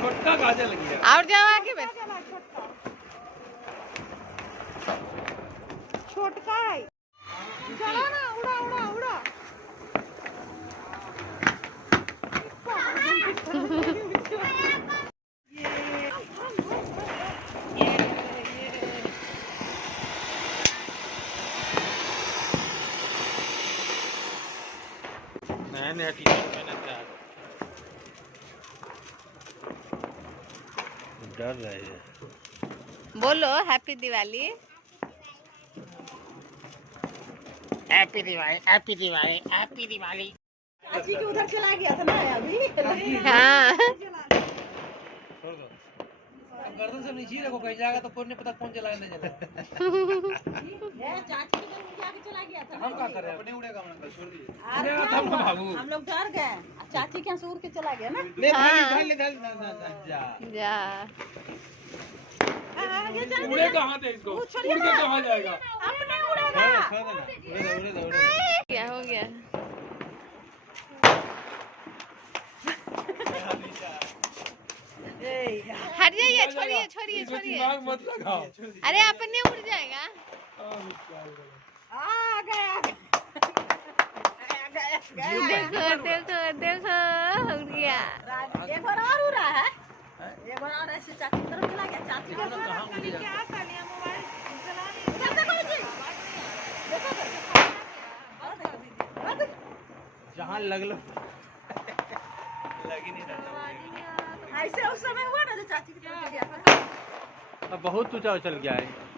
छोटा गाजर लगी है और जाओ आगे बैठ। छोटका है चलो ना उड़ा उड़ा उड़ा मैंने डर रहे हैं। बोलो happy Diwali. Happy Diwali happy Diwali happy Diwali. चाची के उधर चला गया था ना अभी। हाँ गर्दन से नीचे रखो, कहीं जाएगा तो कोई नहीं पता कौन चलाएगा नहीं चलाएगा। चाची के उधर जाके चला गया था। हम क्या कर रहे हैं? अपने उड़ेगा मन कर छोड़ दीजिए। हम लोग डर गए। चाची के सूर के चला गया ना। ले हाँ। ले जा जा उड़े कहाँ थे इसको? उड़ के कहाँ जाएगा? अपने उड़ेगा। क्या हो गया? हट जाइए, छोड़िए छोड़िए छोड़िए। मत लगाओ। अरे अपने उड़ जाएगा। आ गया देखो देखो देखो उड़ गया। एक बार और उड़ा है। एक बार और ऐसे चाची की तरफ चला गया। चाची का क्या कर लिया मोबाइल जहाँ लग लो लग ही नहीं रहा। ऐसे उस समय हुआ ना जो चाची की तरफ गया था। अब बहुत ऊंचा उछल गया है।